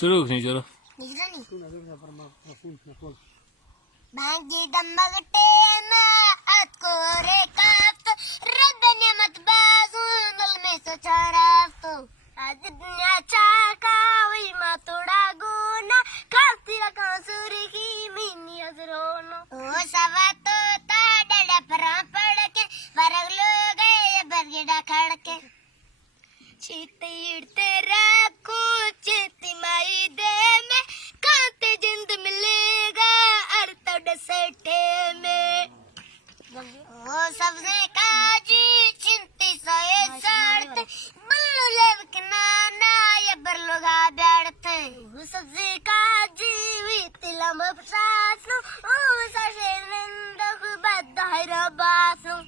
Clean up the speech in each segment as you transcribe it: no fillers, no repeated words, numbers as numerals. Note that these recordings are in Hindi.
शुरू नहीं चलो भांगी दम्बगटे में अतको रे काफ्त रब नियमत बाजू नल में सचाराफ तो आज दुनिया चाका वही मा थोड़ा गुना काफ्ती रखा सूरी की मीनी अजरोनो ओ सवा तो ता डड़ा परा पड़ के बरग लो गए बरगड़ा खड़ के चीते इड़ते राखू चेती माई दे में कांते जिंद मिलेगा अर्थ डसेठे में ओ सबसे काजी चिंती सोए साड़ते बल्लू लेव के नाना ये बरलोगा बैठते ओ सबसे काजी वी तिला मपसासू ओ साशे नंदक बद्दाहिरा बासू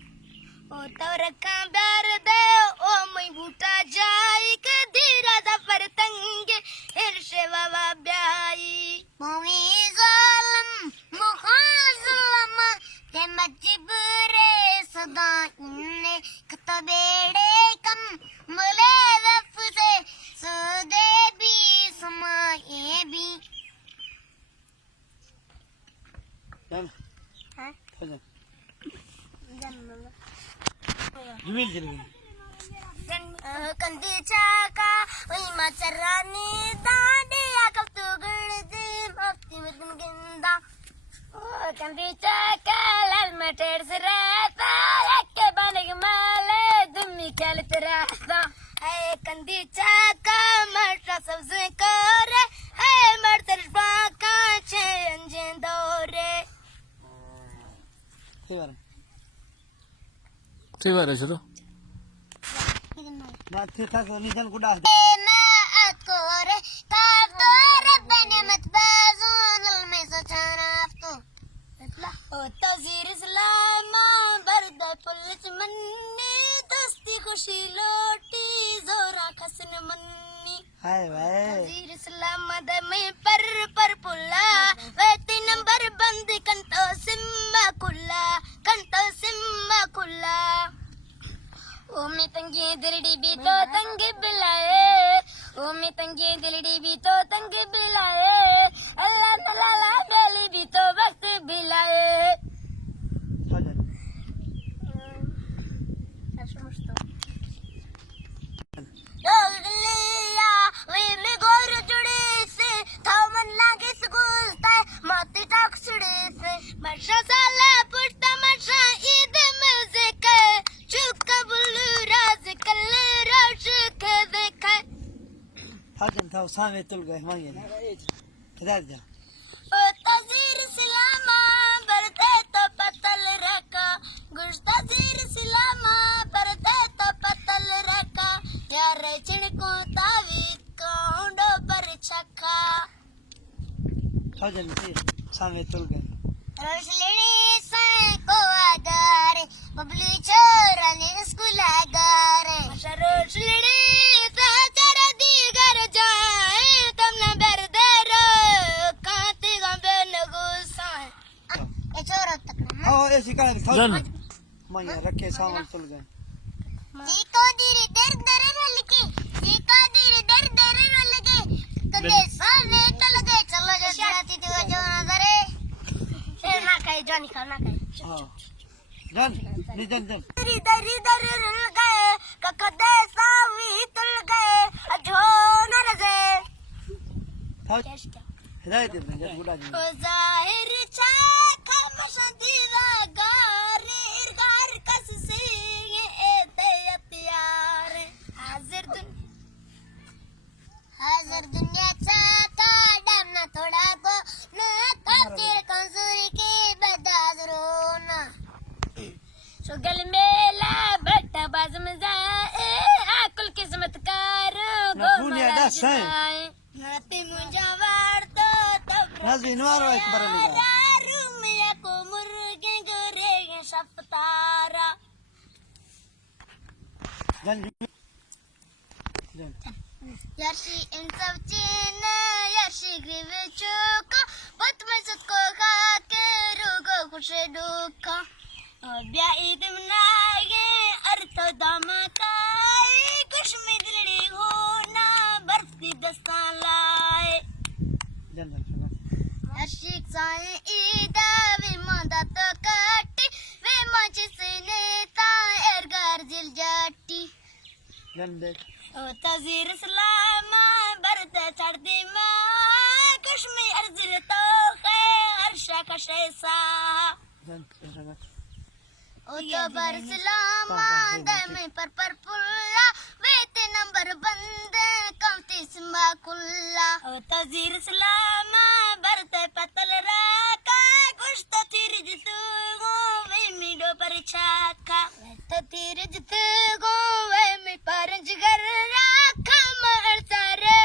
ओ तोर कांबर दे ओ मैं बूटा जाई के धीरा दफर तंगे हिरशे वावा ब्याई मोमी ज़ालम मुखाज़लम के मजबूरे सदा इन्ने कतबेड़े कम मुले वफ से सुदे भी समाये भी चल हाँ चल जन्म जमील चल कंदी चाका वही मचरानी दांडी आकल तू गड़दी मफ्ती में तुम गिंदा कंदी चाका लाल मटेर से रहता लक्के बने के माले दुम्मी खेलते रहता है कंदी चाका मर्दा सबसे करे है मर्दा पाका छे अंजन दौरे ठीक है चलो ना ठीक ठाक निधन गुड़ा मैं अतको रे काफ तो रब नियमत बाजू नल में सचाराफ तो ओ तजीर इस्लाम बरद पुलिस मन्नी दोस्ती खुशी लोटी जोरा खसन मन्नी हाय भाई तजीर इस्लाम दे में पर पुल्ला वे तीन नंबर बंद कंतो सिम्मा कुल्ला ओ मी तंगी दिलड़ी भी तो तंगी बिलाए ओ मी तंगी दिलड़ी भी तो तंगी बिलाए अल्लाह तआला बेली भी तो वक्त बिलाए लिया वे में गोर जुड़े से थामन लागे सगुस्ता माती टाक सुड़े से मर्शा साला पुष्टा मर्शा ईद मजे के चुप कबुल्लू राज कल रोश के देखा हाजन था सामे तुल गए मांगे किधर जा ओ तजीर सिलामा बरते तो पतल रखा गुश तजीर सिलामा बरते तो पतल रखा यार चिड़को तावी कोंडो पर छक्का हाजन से सामे तुल गए रोशली से को आगारे बबली चोराने स्कूल आगारे रोशली से चरा दी घर जाए तुमने बेरदेरो कांती गंबे नगुसाए ए चोरो तक ना आओ ऐसी कहानी जन मांगे रखे सामान तुल गए जी को धीरे दर रल के जी को धीरे दर रल के कदे सामने चल गए चलो जो जाती थी वो जो नजरे फिर ना कहे जानी खाना कहे हां जन निधन जन दर रल गए कदे सावी तुल गए जो नरजे हिदायत दे गुड़ा जी ओ जाहिर छा खामश दीवा गार कस से ये ते अत्यार हाजिर दुनिया चाहता डरना थोड़ा को न काफिर कंसूरी की बदाज रोना शुगल मेला बट्टा बाज में जाए आकुल किस्मत कार गो मरा जाए नती मुझा वार तो नजर नवारो एक बार ले रूमिया को मुर्गे गोरे शफ्तारा जन जन याशी इन सब चीन याशी ग्रीवे चोका बत में सबको खा के रोगो खुश डोका ब्या ईद मनाए अर्थ दामा काए कुछ में दिलड़ी होना बरसी दस्तान लाए चाहे ईदा वे मांदा तो काटी वे माची से नेता एरगार जिल जाटी गंदे ओ तजीर सलामा बरदा चढ़ दी मां कश्मीर अर्जिल तो खे हर्षा कशेसा गंदे ओ तो बरसलामा दमे पर पुल्ला वेते नंबर बंदे कमती स्मा कुल्ला ओ तजीर सलामा बरते पतल राका कुछ तो तीर जितू गो वे मीडो पर छाका तो तीर जितू गो वे मी परंज कर राखा मर सारे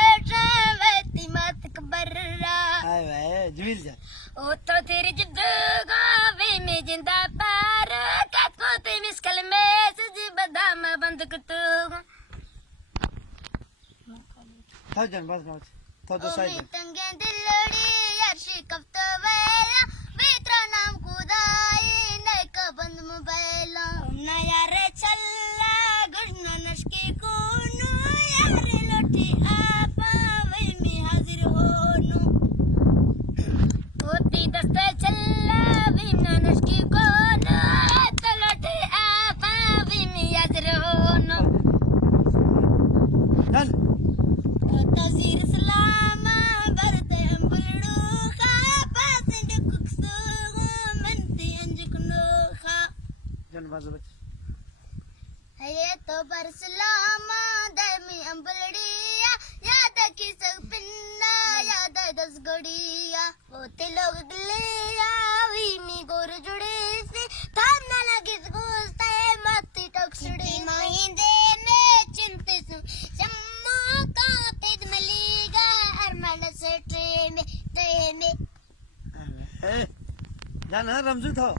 वेती मत कबर्रा हाय भाई जमील जा ओ तो तीर जितू गो वे मी जिंदा पार काको ते मिस्कल में सजी बदाम बंद कुतू थाउजंड बस तो ओ साइड मी तंगे दिलड़ी यार शिकफ तो वेला बेत्रा नाम खुदाई नए का बंद मोबाइल नया रे चल्ला गुजना नशकी कोनु यार लोटी आपा वे मी हाजिर होनु होती दस्ते चल्ला वे ना नशकी कोनु तो लोटी आपा वे मी हाजिर होनु चल तजीर सलामा बरते अंबलड़ू खा पासेंड कुक्सू मनती अंजकुनो खा जन बाजू बच है तो बरसलामा दमी अंबलड़िया याद की सब पिन्ना याद दस गड़िया वो ते लोग गलिया वीनी गोर जुड़ी सी थाम ना लगी गुस्ता है मत्ती टक्सड़ी माहिंदे ने चिंते सु सम्मा का तेज मलीगा अरमान से ट्रेन में जाना रमजू था